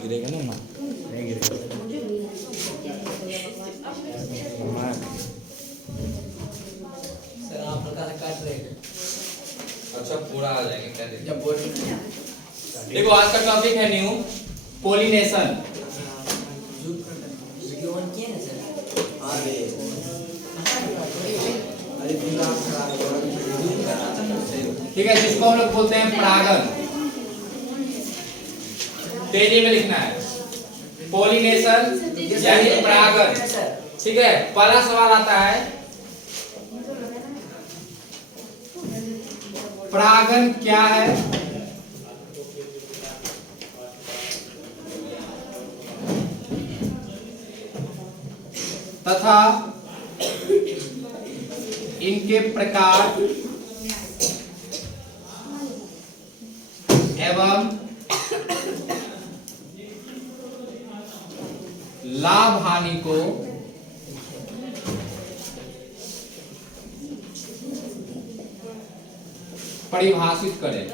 गिरेगा ना? नहीं गिरेगा। सर आप हल्का सा काट रहे हैं। अच्छा पूरा आ जाएगा क्या देखिए। जब बोल देखो आज का टॉपिक है न्यू पोलिनेशन। वीडियो ऑन किया ना सर? अरे ठीक है, जिसको हम लोग बोलते हैं परागन। तेजी में लिखना है, पोलिनेशन यानी परागन। ठीक है, पहला सवाल आता है परागन क्या है? तथा इनके प्रकार एवं लाभ हानि को परिभाषित करें।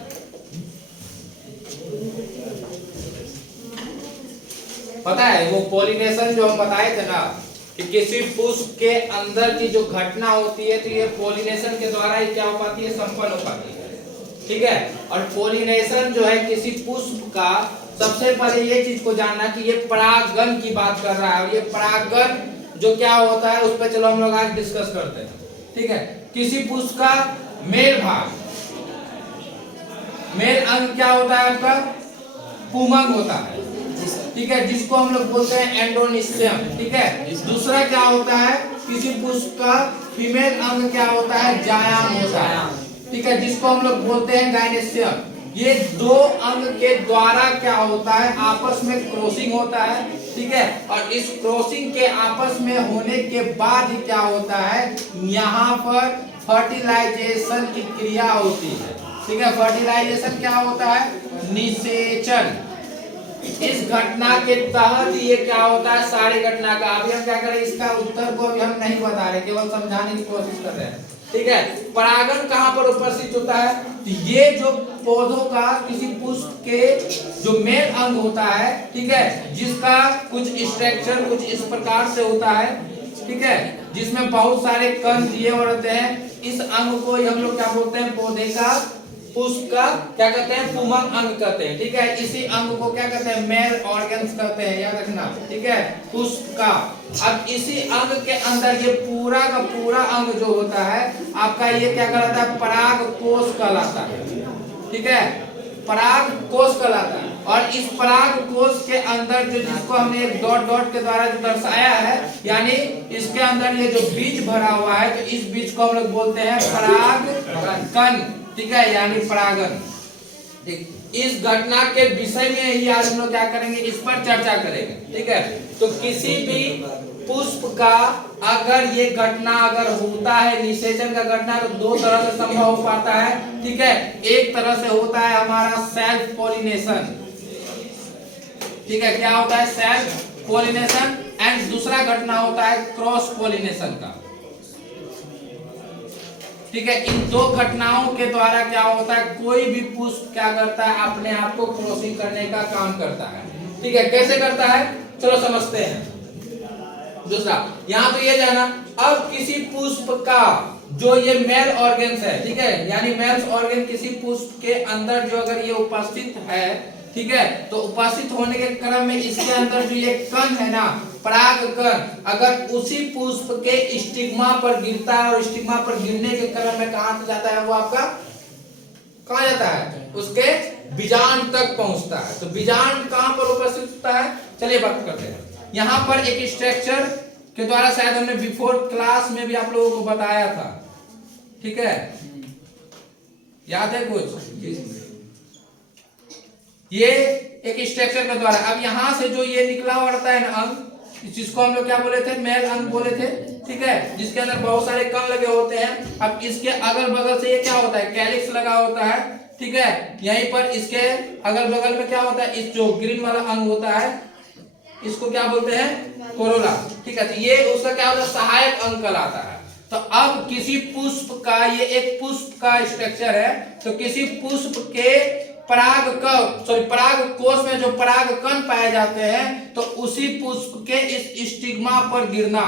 पता है वो पोलिनेशन जो हम बताए थे ना कि किसी पुष्प के अंदर की जो घटना होती है तो ये पोलिनेशन के द्वारा ही क्या हो पाती है, संपन्न हो पाती है। ठीक है, और पोलिनेशन जो है किसी पुष्प का, सबसे पहले ये चीज को जानना कि ये परागन की बात कर रहा है। और ये परागन जो क्या होता है उस पर चलो हम लोग आज डिस्कस करते हैं। ठीक है, किसी पुष्प का मेल भाग, मेल अंग क्या होता है आपका, पुमंग होता है। ठीक है, जिसको हम लोग बोलते हैं एंडोनिस्टियम। ठीक है, दूसरा क्या होता है, किसी पुष्प का फीमेल अंग क्या होता है, जायाम होता है। ठीक है, जिसको हम लोग बोलते हैं गायनेशियम। ये दो अंग के द्वारा क्या होता है, आपस में क्रॉसिंग होता है। ठीक है, और इस क्रॉसिंग के आपस में होने के बाद क्या होता है, यहाँ पर फर्टिलाइजेशन की क्रिया होती है। ठीक है, फर्टिलाइजेशन क्या होता है, निषेचन। इस घटना के तहत ये क्या होता है, सारी घटना का। अभी हम क्या करें, इसका उत्तर को अभी हम नहीं बता रहे, केवल समझाने की कोशिश कर रहे हैं। ठीक है, परागन कहाँ पर उपस्थित होता है, तो ये जो पौधों का किसी पुष्प के जो मेल अंग होता है, ठीक है, जिसका कुछ स्ट्रक्चर कुछ इस प्रकार से होता है। ठीक है, जिसमें बहुत सारे कण दिए होते हैं। इस अंग को हम लोग क्या बोलते हैं, पौधे का, पुष्प का क्या कहते हैं, पुमंग अंग कहते हैं। ठीक है, इसी अंग को क्या कहते हैं, मेल ऑर्गन्स कहते हैं, याद रखना। ठीक है, पुष्प का। अब इसी अंग के अंदर ये पूरा का पूरा अंग जो होता है आपका, ये क्या कहलाता है, पराग कोश कहलाता है। ठीक है, पराग कोश कहलाता है। और इस पराग कोश के अंदर जो, जिसको हमने एक डॉट डॉट के द्वारा जो दर्शाया है, यानी इसके अंदर ये जो बीज भरा हुआ है, तो इस बीज को हम लोग बोलते हैं परागकण। ठीक है, यानी परागन। इस घटना के विषय में ही आज हम लोग क्या करेंगे, इस पर चर्चा करेंगे। ठीक है, तो किसी भी पुष्प का अगर ये घटना अगर होता है, निषेचन का घटना, तो दो तरह से संभव हो पाता है। ठीक है, एक तरह से होता है हमारा सेल्फ पोलिनेशन। ठीक है, क्या होता है, सेल्फ पोलिनेशन। एंड दूसरा घटना होता है क्रॉस पोलिनेशन का। ठीक है, इन दो घटनाओं के द्वारा क्या होता है, कोई भी पुष्प क्या करता है, अपने आप को क्रॉसिंग करने का काम करता है। ठीक है, कैसे करता है, चलो समझते हैं। दूसरा, यहाँ पे ये जाना, अब किसी पुष्प का जो ये मेल ऑर्गन्स है, ठीक है, यानी मेल्स ऑर्गन किसी पुष्प के अंदर जो अगर ये उपस्थित है, ठीक है, तो उपस्थित होने के क्रम में इसके अंदर जो ये कण है ना, परागकण, अगर उसी पुष्प के स्टिग्मा पर गिरता है और स्टिग्मा पर गिरने के क्रम में कहां से जाता है, वो आपका कहां जाता है, उसके बीजांड तक पहुंचता है। तो बीजांड कहां पर उपस्थित होता है, चलिए बात करते हैं। यहाँ पर एक स्ट्रक्चर के द्वारा शायद हमने बिफोर क्लास में भी आप लोगों को बताया था। ठीक है, याद है कुछ, ये एक स्ट्रक्चर के द्वारा। अब यहाँ से जो ये निकला हुआ रहता है ना अंग, जिसको हम लोग क्या बोले थे, मेल अंग बोले थे। ठीक है, जिसके अंदर बहुत सारे कण लगे होते हैं। अब इसके अगल बगल से ये क्या होता है, कैलिक्स लगा होता है। ठीक है, यहीं पर इसके अगल बगल में क्या होता है, इस जो ग्रीन वाला अंग होता है, इसको क्या बोलते हैं, कोरोला। ठीक है, तो ये उसका क्या होता है, सहायक अंग कहलाता है। तो अब किसी पुष्प का, ये एक पुष्प का स्ट्रक्चर है, तो किसी पुष्प के पराग कोष में जो परागकण पाए जाते हैं तो उसी पुष्प के इस स्टिग्मा पर गिरना,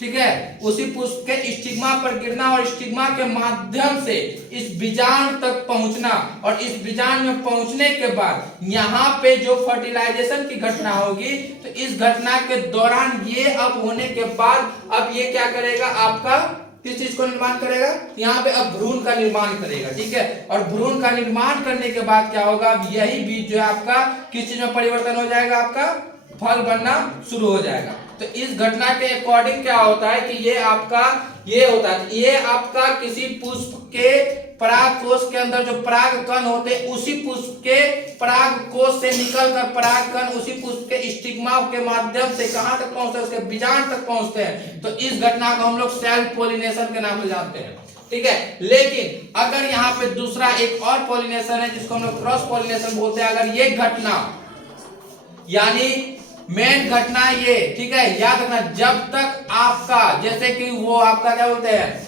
ठीक है, उसी पुष्प के स्टिग्मा पर गिरना और स्टिग्मा के माध्यम से इस बीजांड तक पहुंचना और इस बीजांड में पहुंचने के बाद यहाँ पे जो फर्टिलाइजेशन की घटना होगी तो इस घटना के दौरान ये अब होने के बाद अब ये क्या करेगा, आपका किस चीज को निर्माण करेगा, यहाँ पे अब भ्रूण का निर्माण करेगा, ठीक है। और भ्रूण का निर्माण करने के बाद क्या होगा, अब यही बीज जो है आपका किस चीज में परिवर्तन हो जाएगा, आपका फल बनना शुरू हो जाएगा। तो इस घटना के अकॉर्डिंग क्या होता है कि ये आपका ये होता है, ये आपका किसी पुष्प के पराग कोष के अंदर जो पराग कण होते हैं उसी पुष्प के पराग कोष से निकलकर पराग कण उसी पुष्प के स्टिग्मा के माध्यम से कहां तक पहुंचते हैं, उसके बीजांड तक पहुंचते हैं। तो इस घटना को हम लोग सेल्फ पॉलिनेशन के नाम से जानते हैं, ठीक है। लेकिन अगर यहाँ पे दूसरा एक और पॉलिनेशन है जिसको हम लोग क्रॉस पॉलिनेशन बोलते हैं, अगर ये घटना यानी मेन घटना ये, ठीक है, याद रखना, जब तक आपका जैसे कि वो आपका क्या बोलते हैं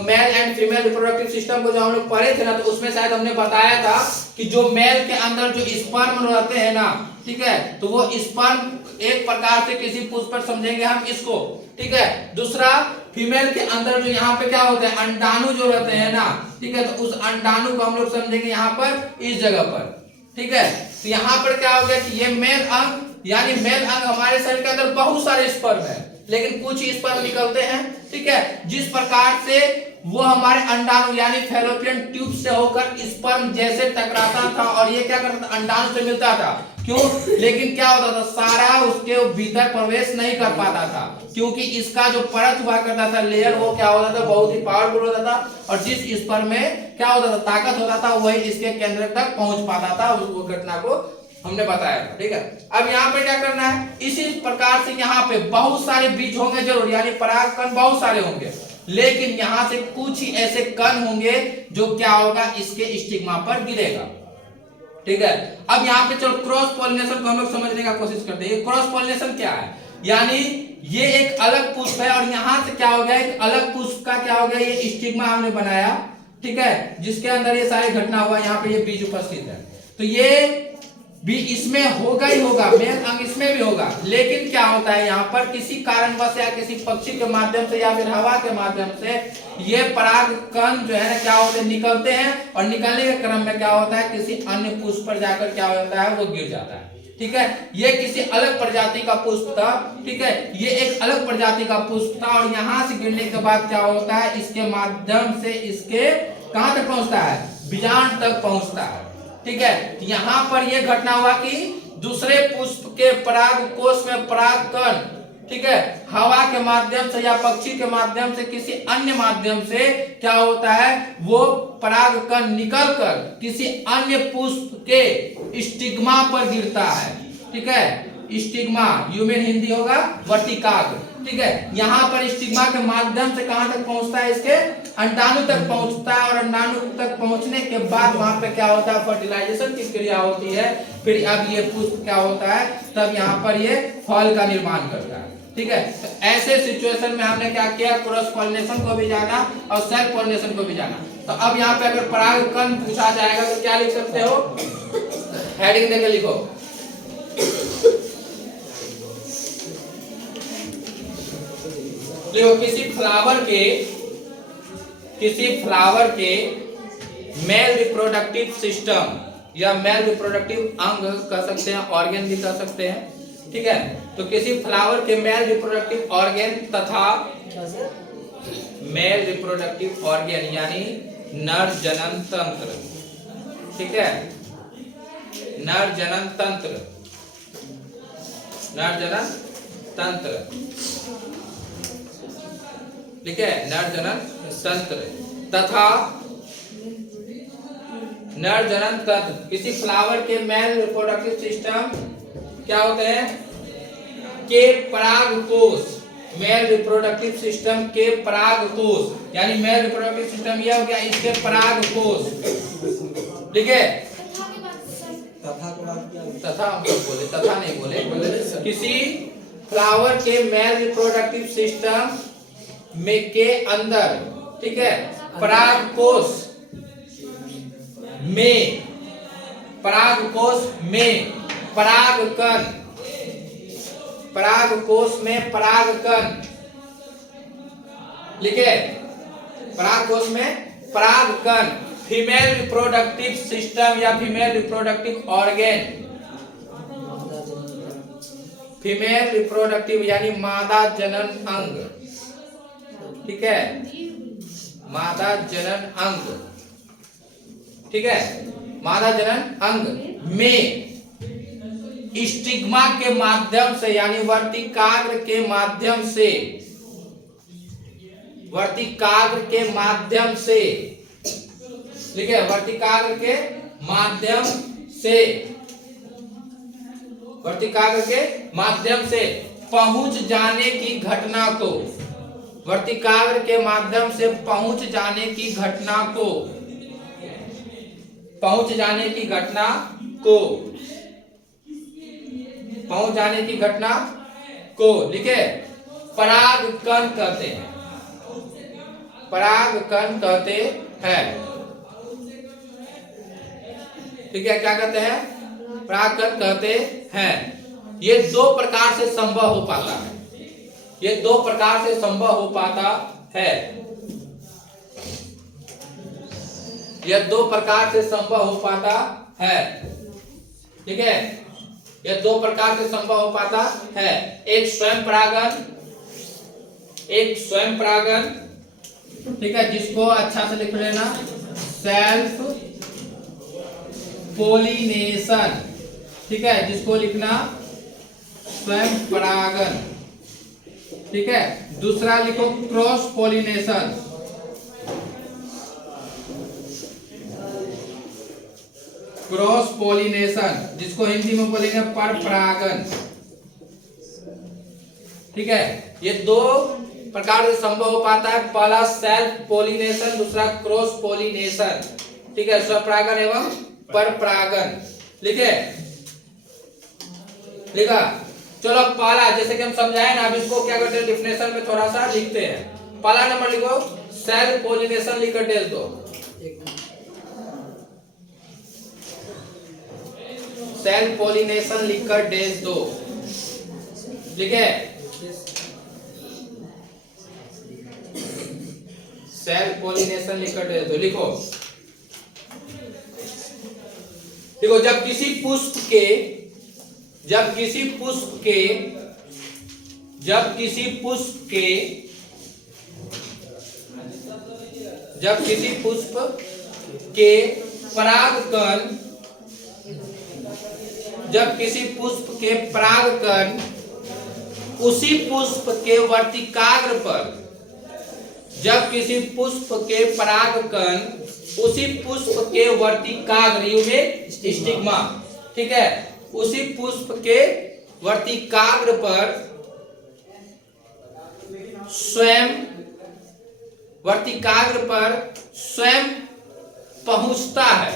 male and female reproductive system को जो हम लोग पढ़े थे ना, तो उसमें शायद हमने बताया था कि जो मेल के अंदर जो स्पर्म रहते हैं ना, ठीक है, तो वो स्पर्म एक प्रकार से किसी पुष्प पर समझेंगे हम इसको, ठीक है। दूसरा फीमेल के अंदर जो यहाँ पे क्या होते हैं अंडाणु जो रहते हैं ना, ठीक है, तो उस अंडाणु को हम लोग समझेंगे यहाँ पर इस जगह पर, ठीक है। तो यहाँ पर क्या हो गया कि ये मेल अंग यानी मेल अंग हमारे शरीर के अंदर बहुत सारे स्पर्म है लेकिन कुछ ही स्पर्म निकलते हैं, ठीक है। जिस प्रकार से वो हमारे अंडाणु यानी फैलोपियन ट्यूब से होकर स्पर्म जैसे टकराता था और ये क्या करता था अंडाणु से मिलता था, क्यों, लेकिन क्या होता था सारा उसके भीतर प्रवेश नहीं कर पाता था क्योंकि इसका जो परत हुआ करता था लेयर वो क्या होता था बहुत ही पावरफुल होता था और जिस स्पर्म में क्या होता था ताकत होता था वही इसके केंद्र तक पहुंच पाता था। उस घटना को हमने बताया, ठीक है। अब यहाँ पे क्या करना है, इसी प्रकार से यहाँ पे बहुत सारे बीज होंगे जरूर यानी परागकण बहुत सारे होंगे लेकिन यहाँ से कुछ ही ऐसे कण होंगे जो क्या होगा इसके स्टिग्मा पर गिरेगा, ठीक है। अब यहाँ पे चलो क्रॉस पॉलिनेशन को हम लोग समझने का कोशिश करते हैं। क्रॉस पॉलिनेशन क्या है, यानी ये एक अलग पुष्प है और यहाँ से क्या हो गया एक अलग पुष्प का क्या हो गया ये स्टिग्मा हमने बनाया, ठीक है, जिसके अंदर ये सारी घटना हुआ, यहाँ पे ये बीज उपस्थित है। तो ये भी इसमें होगा ही होगा, मेल अंग इसमें भी होगा, लेकिन क्या होता है यहाँ पर किसी कारणवश या किसी पक्षी के माध्यम से या फिर हवा के माध्यम से ये परागकण जो है ना क्या होते हैं निकलते हैं और निकलने के क्रम में क्या होता है किसी अन्य पुष्प पर जाकर क्या होता है वो गिर जाता है, ठीक है। ये किसी अलग प्रजाति का पुष्प था, ठीक है, ये एक अलग प्रजाति का पुष्प था और यहाँ से गिरने के बाद क्या होता है इसके माध्यम से इसके कहां तक पहुंचता है बीजांड तक पहुंचता है, ठीक है। यहाँ पर यह घटना हुआ कि दूसरे पुष्प के पराग कोष में परागकण, ठीक है, हवा के माध्यम से या पक्षी के माध्यम से किसी अन्य माध्यम से क्या होता है वो परागकण निकलकर किसी अन्य पुष्प के स्टिग्मा पर गिरता है, ठीक है। स्टिग्मा ह्यूमन हिंदी होगा वर्टिकाग्र, ठीक है। यहाँ पर स्टिग्मा के माध्यम से कहां तक पहुंचता है इसके अंडाणु तक पहुंचता है और अंडाणु तक पहुंचने के बाद वहां पे क्या होता है फर्टिलाइजेशन की क्रिया होती है, फिर अब ये पुष्प क्या होता है तब यहाँ पर ये फल का निर्माण करता है, ठीक है। तो ऐसे सिचुएशन में हमने क्या किया क्रॉस पॉलिनेशन को भी जाना और सेल्फ पॉलिनेशन को भी जाना। तो अब यहाँ पे अगर परागकण पूछा जाएगा तो क्या लिख सकते हो, हेडिंग देकर लिखो किसी फ्लावर के मेल रिप्रोडक्टिव सिस्टम या मेल रिप्रोडक्टिव अंग कह सकते हैं, ऑर्गन भी कह सकते हैं, ठीक है। तो किसी फ्लावर के मेल रिप्रोडक्टिव ऑर्गन तथा मेल रिप्रोडक्टिव ऑर्गन यानी नर जनन तंत्र, ठीक है, नर जनन तंत्र ठीक है, नर जनन तंत्र तथा नर जनन तंत्र किसी फ्लावर के मेल रिप्रोडक्टिव सिस्टम क्या होते हैं के पराग कोष, मेल रिप्रोडक्टिव सिस्टम के पराग कोष यानी मेल रिप्रोडक्टिव सिस्टम यह हो गया इसके पराग कोष, ठीक है। तथा हम सब बोले, तथा नहीं बोले, किसी फ्लावर के मेल रिप्रोडक्टिव सिस्टम में के अंदर, ठीक है, पराग कोष में परागकोश में परागकण, परागकोश में परागकण, लिखे परागकोश में परागकण, फीमेल रिप्रोडक्टिव सिस्टम या female reproductive organ, female reproductive यानी मादा जनन अंग, ठीक है, मादा जनन अंग, ठीक है, मादा जनन अंग में स्टिग्मा के माध्यम से यानी वर्तिकाग्र के माध्यम से, वर्तिकाग्र के माध्यम से, ठीक है, वर्तिकाग्र के माध्यम से, वर्तिकाग्र के माध्यम से पहुंच जाने की घटना को, वर्तिकाग्र के माध्यम से पहुंच जाने की घटना को, पहुंच जाने की घटना को, पहुंच जाने की घटना को, लिखे परागकण कहते हैं, परागकण कहते हैं, ठीक है, क्या कहते हैं, परागकण कहते हैं। ये दो प्रकार से संभव हो पाता है, ये दो प्रकार से संभव हो पाता है, यह दो प्रकार से संभव हो पाता है, ठीक है, यह दो प्रकार से संभव हो पाता है। एक स्वयं परागन, एक स्वयं परागन, ठीक है, जिसको अच्छा से लिख लेना सेल्फ पोलिनेशन, ठीक है, जिसको लिखना स्वयं परागन, ठीक है। दूसरा लिखो क्रॉस पोलिनेशन, क्रॉस पोलिनेशन, जिसको हिंदी में बोलेंगे पर परागन, ठीक है। ये दो प्रकार से संभव हो पाता है, पहला सेल्फ पोलिनेशन, दूसरा क्रॉस पोलिनेशन, ठीक है, स्वपरागन एवं पर परागन, लिखे, लिखा। चलो पहला जैसे कि हम समझाए ना, अब इसको क्या करते हैं डिफिनेशन में थोड़ा सा लिखते हैं। पहला नंबर लिखो सेल्फ पोलिनेशन, लिखकर टेस्ट दो, सेल्फ पोलिनेशन लिखकर डेज दो, लिखे सेल्फ पोलिनेशन लिखकर डेज दो, लिखो। देखो जब किसी पुष्प के, जब किसी पुष्प के, जब किसी पुष्प के, जब किसी पुष्प के परागकण, जब किसी पुष्प के परागकण उसी पुष्प के वर्तिकाग्र पर, जब किसी पुष्प के परागकण उसी पुष्प के वर्तिकाग्र में स्टिग्मा, ठीक है, उसी पुष्प के वर्तिकाग्र पर स्वयं, वर्तिकाग्र पर स्वयं पहुंचता है,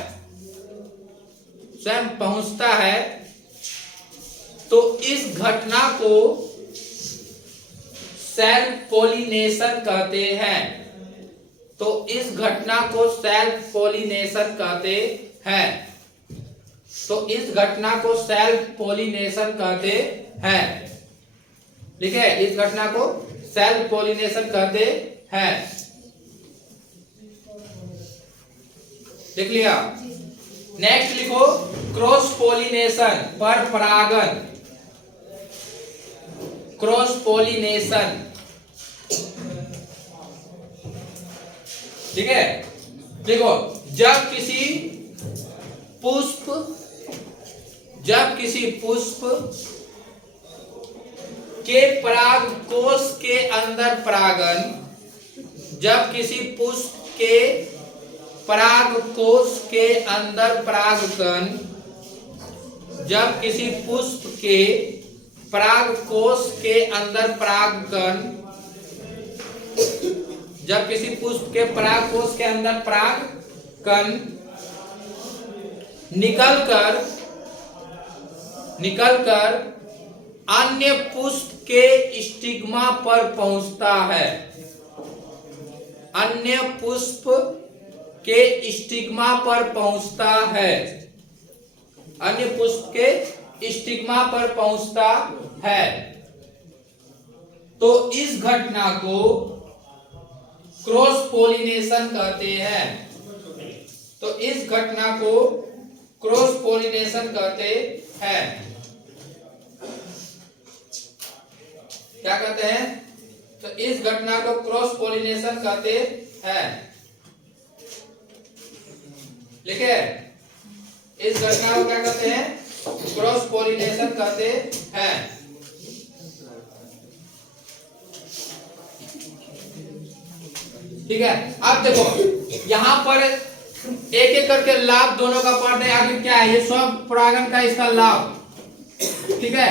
स्वयं पहुंचता है, तो इस घटना को सेल्फ पोलिनेशन कहते हैं, तो इस घटना को सेल्फ पोलिनेशन कहते हैं, तो इस घटना को सेल्फ पोलिनेशन कहते हैं, ठीक है, इस घटना को सेल्फ पोलिनेशन कहते हैं, देख लिया। नेक्स्ट लिखो क्रॉस पोलिनेशन, पर परागन, क्रॉस पोलिनेशन, ठीक है। देखो जब किसी पुष्प, जब किसी पुष्प के परागकोश के अंदर परागन, जब किसी पुष्प के परागकोश के अंदर परागकण, जब किसी पुष्प के परागकोश के अंदर परागकण, जब किसी पुष्प के परागकोश के अंदर परागकण निकलकर अन्य पुष्प के स्टिग्मा पर पहुंचता है, अन्य पुष्प के स्टिग्मा पर पहुंचता है, अन्य पुष्प के स्टिग्मा पर पहुंचता है। तो इस घटना को क्रॉस पोलिनेशन कहते हैं। तो इस घटना को क्रॉस पोलिनेशन कहते हैं। क्या कहते हैं? तो इस घटना को क्रॉस पोलिनेशन कहते हैं। लिखे, इस घटना को क्या कहते हैं? क्रॉस पोलिनेशन कहते हैं। ठीक है, अब देखो यहां पर एक एक करके लाभ दोनों का पढ़ते हैं। आगे क्या है? ये स्व परागण का इसका लाभ। ठीक है,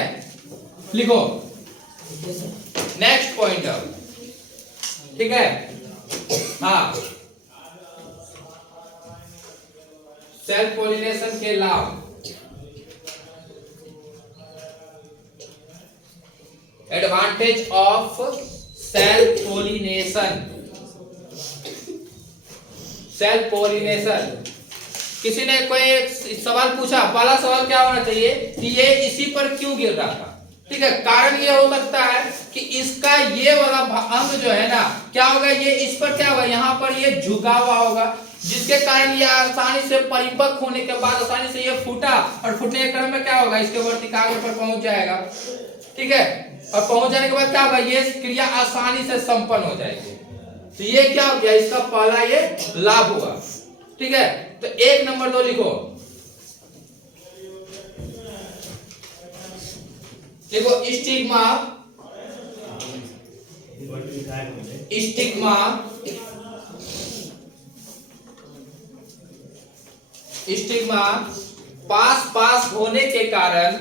लिखो नेक्स्ट पॉइंट अब। ठीक है, हाँ, सेल्फ पोलिनेशन के लाभ। Advantage of self pollination. Self pollination, किसी ने कोई एक सवाल पूछा, पहला सवाल क्या होना चाहिए कि ये इसी पर क्यों गिर रहा था। ठीक है, कारण ये हो सकता है कि इसका ये वाला अंग जो है ना, क्या होगा, ये इस पर क्या होगा, यहाँ पर ये झुका हुआ होगा, जिसके कारण ये आसानी से परिपक्व होने के बाद आसानी से ये फूटा, और फूटने के क्रम में क्या होगा, इसके वर्तिकाग्र पर पहुंच जाएगा। ठीक है, और पहुंच जाने के बाद क्या होगा, ये क्रिया आसानी से संपन्न हो जाएगी। तो ये क्या हो गया, इसका पहला ये लाभ हुआ। ठीक है, तो 1 नंबर 2 लिखो। देखो स्टिग्मा, स्टिग्मा, स्टिग्मा पास होने के कारण,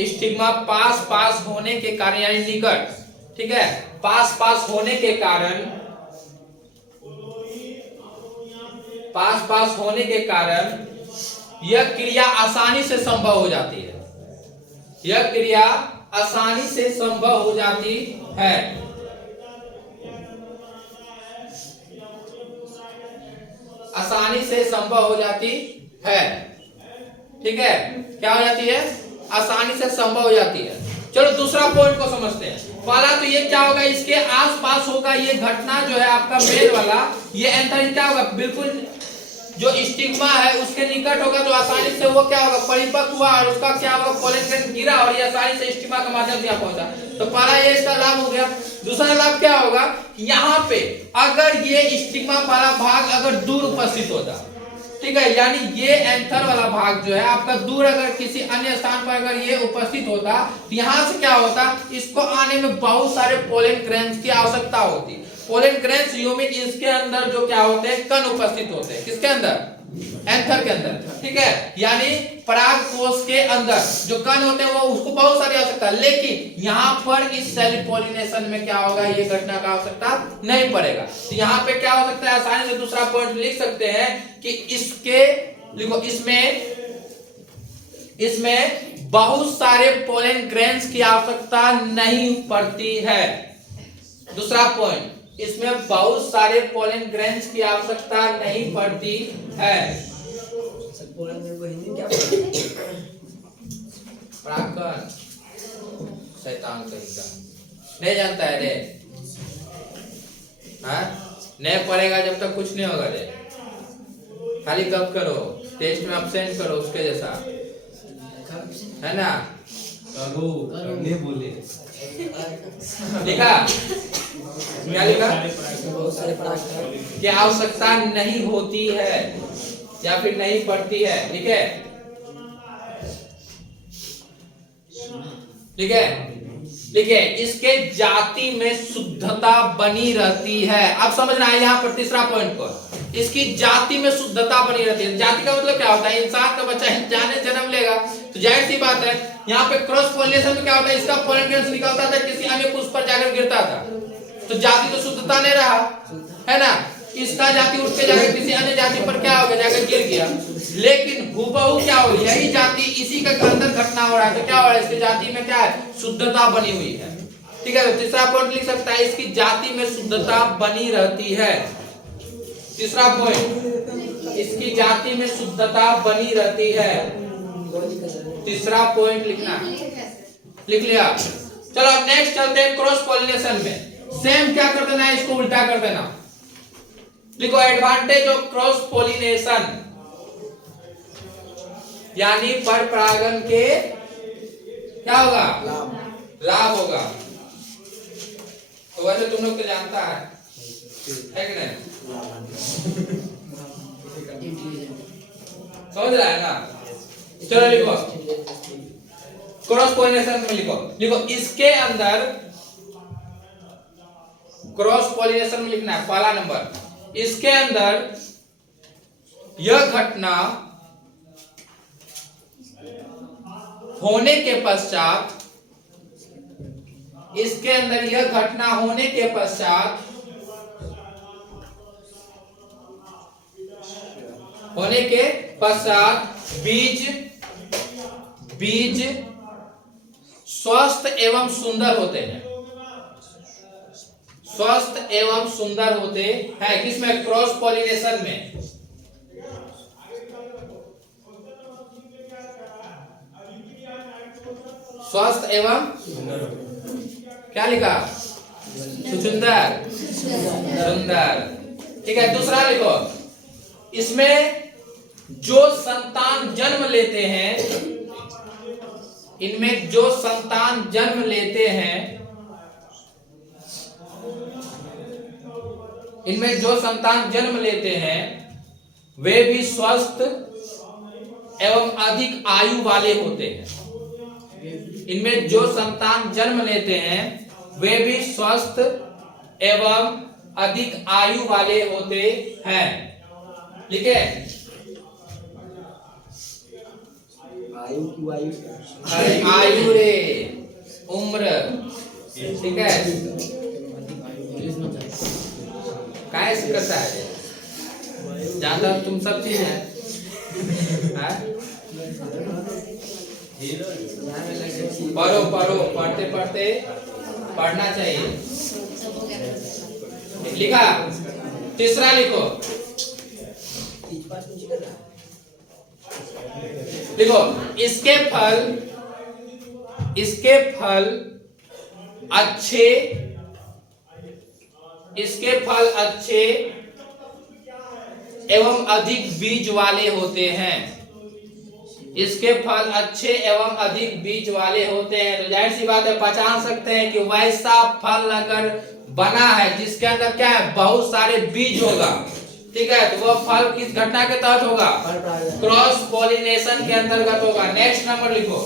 स्टिग्मा पास होने के कारण यानी निकट, ठीक है, पास होने के कारण, पास होने के कारण यह क्रिया आसानी से संभव हो जाती है। यह क्रिया आसानी से संभव हो जाती है। आसानी से संभव हो जाती है। ठीक है, क्या हो जाती है, आसानी से संभव हो जाती है। चलो दूसरा पॉइंट को समझते हैं। पहला तो ये क्या होगा, इसके आसपास होगा ये घटना जो है आपका मेल वाला, ये एंथर क्या होगा, बिल्कुल जो स्टिग्मा है उसके निकट होगा, तो आसानी से वो क्या होगा, परिपक्व हुआ, और उसका क्या होगा, पोलन ग्रैंड गिरा, और ये आसानी से स्टिग्मा के माध्यम से यहाँ पहुंचा। तो पहला ये इसका लाभ हो गया। दूसरा लाभ क्या होगा, यहाँ पे अगर ये स्टिग्मा वाला भाग अगर दूर उपस्थित होता, ठीक है, यानी ये एंथर वाला भाग जो है आपका दूर अगर किसी अन्य स्थान पर अगर ये उपस्थित होता, तो यहाँ से क्या होता, इसको आने में बहुत सारे पोलन ग्रैंड्स की आवश्यकता होती। पोलन ग्रैंड्स यूमिक इसके अंदर जो क्या होते हैं, कण उपस्थित होते हैं। किसके अंदर, एंथर के अंदर। ठीक है, यानी पराग कोश के अंदर जो कण होते हैं वो उसको बहुत सारी आवश्यकता है, लेकिन यहाँ पर इस सेल्फ पॉलिनेशन में क्या होगा, ये घटना का आवश्यकता नहीं पड़ेगा। तो यहाँ पे क्या हो सकता है, आसानी से दूसरा पॉइंट लिख सकते हैं कि इसके लिखो, इसमें बहुत सारे पोलन ग्रेन्स की आवश्यकता नहीं पड़ती है। दूसरा पॉइंट, इसमें बहुत सारे पोलन ग्रेन्स की आवश्यकता नहीं पड़ती है। पोलन ग्रेन को हिंदी में क्या परागकण, शैतान कहीं का नहीं जानता है रे, हाँ नहीं पढ़ेगा जब तक कुछ नहीं होगा रे। खाली कब करो, टेस्ट में अब्सेंट करो उसके जैसा, है ना। करने बोले लिखा, क्या लिखा, बहुत सारे पराग कि आवश्यकता नहीं होती है या फिर नहीं पड़ती है। ठीक है, ठीक है, देखिए इसके जाति में शुद्धता बनी रहती है। अब समझना है यहाँ पर तीसरा पॉइंट को, इसकी जाति में शुद्धता बनी रहती है। जाति का मतलब क्या होता है, इंसान का बच्चा जाने जन्म लेगा तो जाहिर सी बात है यहाँ पे क्रॉस पोलिनेशन में क्या होता है, इसका पोलन ग्रेन्स निकलता था, किसी अन्य पुष्प पर जाकर गिरता था, तो जाति तो शुद्धता नहीं रहा, है ना। इसका जाति उठ के जाकर किसी अन्य जाति पर क्या हो गया, जाकर गिर गया। लेकिन हुबहू क्या हो, यही जाति इसी के अंदर घटना हो रहा है, तो क्या हो रहा है, इसकी जाति में क्या है, शुद्धता बनी हुई है। ठीक है, तो तीसरा पॉइंट लिख सकता है, इसकी जाति में शुद्धता बनी रहती है। तीसरा पॉइंट, इसकी जाति में शुद्धता बनी रहती है। तीसरा पॉइंट लिखना है, लिख लिया। चलो अब नेक्स्ट चलते हैं क्रॉस पॉलिनेशन में। सेम क्या कर देना है, इसको उल्टा कर देना। लिखो एडवांटेज ऑफ क्रॉस पॉलिनेशन, यानी पर परागण के क्या होगा, लाभ होगा। तो वैसे तुम लोग तो जानता है कि नहीं, समझ रहा है ना। चलो लिखो क्रॉस पॉलिनेशन में, लिखो इसके अंदर क्रॉस पॉलिनेशन में लिखना है पहला नंबर, इसके अंदर यह घटना होने के पश्चात, इसके अंदर यह घटना होने के पश्चात, बीज स्वस्थ एवं सुंदर होते हैं, स्वस्थ एवं सुंदर होते हैं। किसमें, क्रॉस पॉलिनेशन में। स्वस्थ एवं क्या लिखा, सुंदर, सुंदर। ठीक है, दूसरा लिखो, इसमें जो संतान जन्म लेते हैं, इनमें जो संतान जन्म लेते हैं, इनमें जो संतान जन्म लेते हैं वे भी स्वस्थ एवं अधिक आयु वाले होते हैं। इनमें जो संतान जन्म लेते हैं वे भी स्वस्थ एवं अधिक आयु वाले होते हैं। ठीक है, आयु रे उम्र, ठीक है, कैसे करता है, ज्यादा तुम सब चीज है, पढ़ो पढ़ो, पढ़ते पढ़ते पढ़ना चाहिए। लिखा, तीसरा लिखो, लिखो इसके फल अच्छे एवं अधिक बीज वाले होते हैं। इसके फल अच्छे एवं अधिक बीज वाले होते हैं। तो जाहिर सी बात है, पहचान सकते हैं कि वैसा फल अगर बना है जिसके अंदर क्या है, बहुत सारे बीज होगा। ठीक है, तो वह फल किस घटना के तहत होगा, क्रॉस पॉलिनेशन के अंतर्गत होगा। नेक्स्ट नंबर लिखो,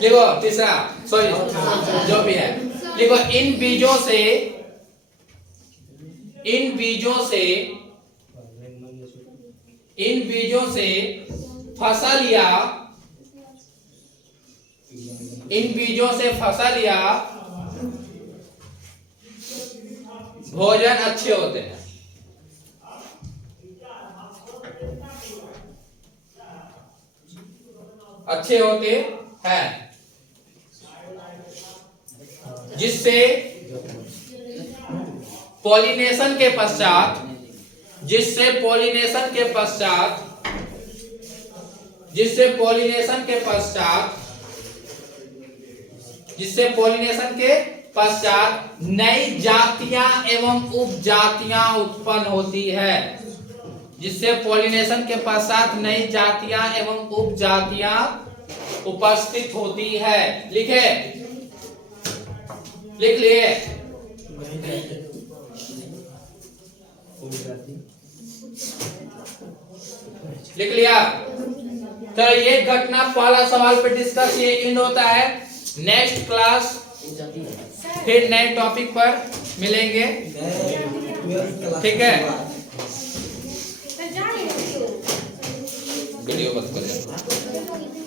लिखो तीसरा, सॉरी जो भी है, लिखो इन बीजों से फसल या भोजन अच्छे होते हैं। अच्छे होते हैं, जिससे पॉलिनेशन के पश्चात नई जातियां एवं उपजातियां उत्पन्न होती है। जिससे पॉलिनेशन के पश्चात नई जातियां एवं उपजातियां उपस्थित होती है। लिखे, लिख लिए, लिख लिया। तो ये घटना पहला सवाल पे डिस्कस ये एंड होता है। नेक्स्ट क्लास फिर नए टॉपिक पर मिलेंगे। ठीक है, वीडियो बंद कर दो।